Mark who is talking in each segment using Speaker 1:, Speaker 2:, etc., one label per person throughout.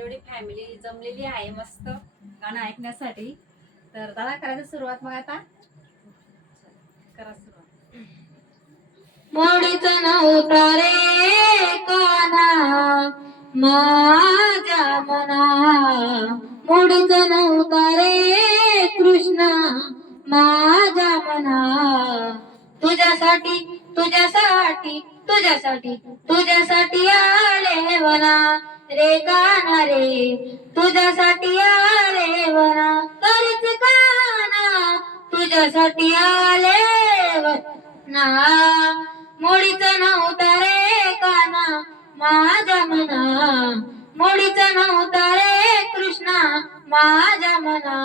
Speaker 1: एवढी फॅमिली जमलेली आहे मस्त गाणं ऐकण्यासाठी. तर दादा करायचं सुरुवात मग आता. करा सुरुवात.
Speaker 2: मोडीच नव्हता रे काना माझ्या मना. मोडीच नव्हता रे कृष्णा माझ्या मना. तुझ्यासाठी तुझ्यासाठी तुझ्यासाठी तुझ्यासाठी आले मला. रे काना रे? तुझ्यासाठी आले वना तरीच काना तुझ्यासाठी आले वना मोडीच नव्हता रे काना माझ्या मना मोडीच नव्हता रे कृष्णा माझ्या मना.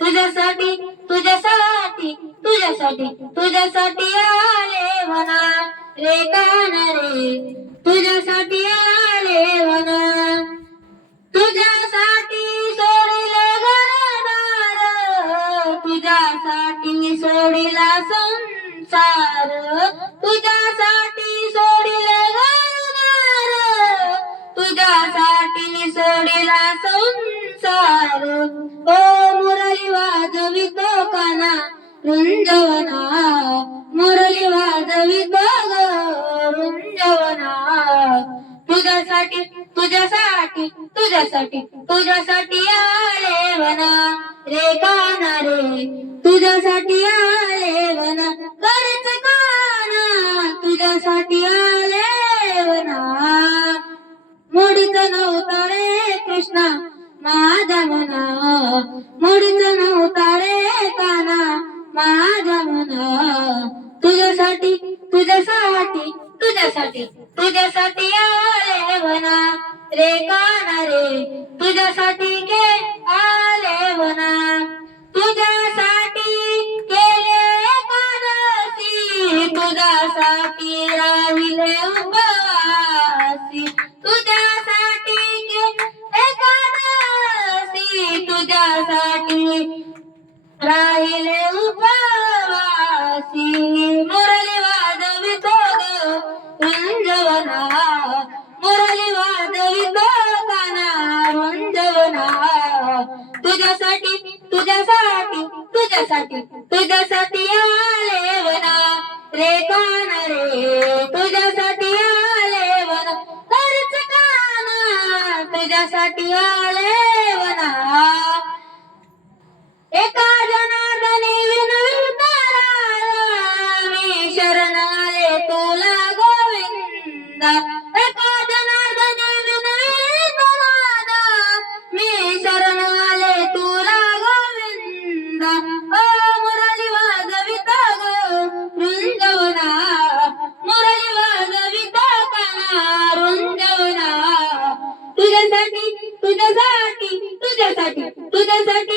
Speaker 2: तुझ्यासाठी तुझ्यासाठी तुझ्यासाठी तुझ्यासाठी आले वना रे कान रे? संसार. तुझ्यासाठी सोडिले घरदार तुझ्यासाठी सोडिला संसार. ओ मुरली वाजवितो काना रुंजवना. मुरली वाजवितो ग रुंजवना. तुझ्यासाठी तुझ्यासाठी तुझ्यासाठी तुझ्यासाठी आले वना रे काना रे तुझ्यासाठी आले मोडीच कृष्णा. माझ्या मना मोडीच नव्हता काना. माझ्या मना तुझ्यासाठी तुझ्यासाठी तुझ्यासाठी तुझ्यासाठी आले वना. रे काना रे तुझ्यासाठी साठी राहिले उपवासी. मुरली वाजवितो ग रंजवना. मुरली वाजवितो काना रंजवना. तुझ्यासाठी तुझ्यासाठी तुझ्यासाठी तुझ्यासाठी आले वना रे कान रे तुझ्यासाठी आले वना खरच काना तुझ्यासाठी आले वना एका जनार्दनी विनवितारा मी शरणाले तुला गोविंदा. एका जनार्दनी विनवितारा मी शरणाले तुला ओ मुरली वाजविता गो रुंजवना मुरली वाजविता काना रुंजवना तुझ्यासाठी तुझ्यासाठी तुझ्यासाठी तुझ्यासाठी